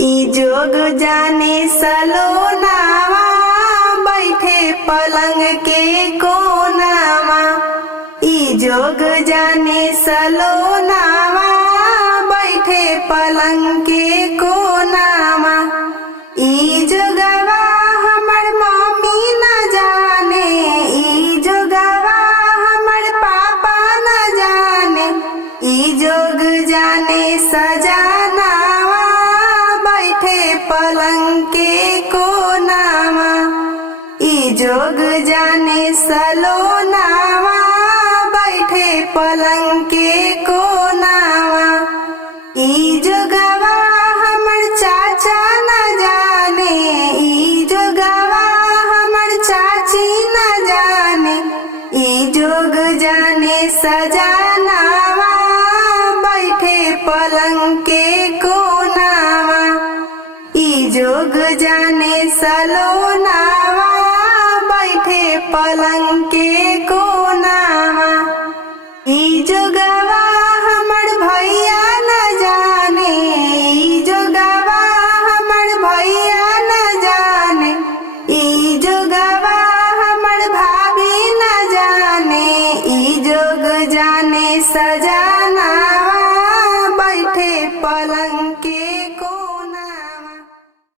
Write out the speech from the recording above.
ई जोग जाने सलोनावा बैठे पलंग के कोनावा। ई जोग जाने सलोनावा बैठे पलंग के कोनावा। ई जोगवा हमर मम्मी न जाने, ई जोगवा हमर पापा न जाने। ई जोग जाने सजनावा बैठे पलंग के कोनावा। ई जोग जाने सलोनावा बैठे पलंग के कोनावा। ई जोगवा हमर चाचा न जाने, ई जोगवा हमर चाची न जाने। ई जोग जाने सजनावा बैठे पलंग के कोनावा। ई जोग जाने सलोनावा बैठे पलंग के कोनावा। ई जोगवा हमर भैया न जाने, ई जोगवा हमर भैया न जाने। ई जोगवा हमर भाभी न जाने। ई जोग जाने सजा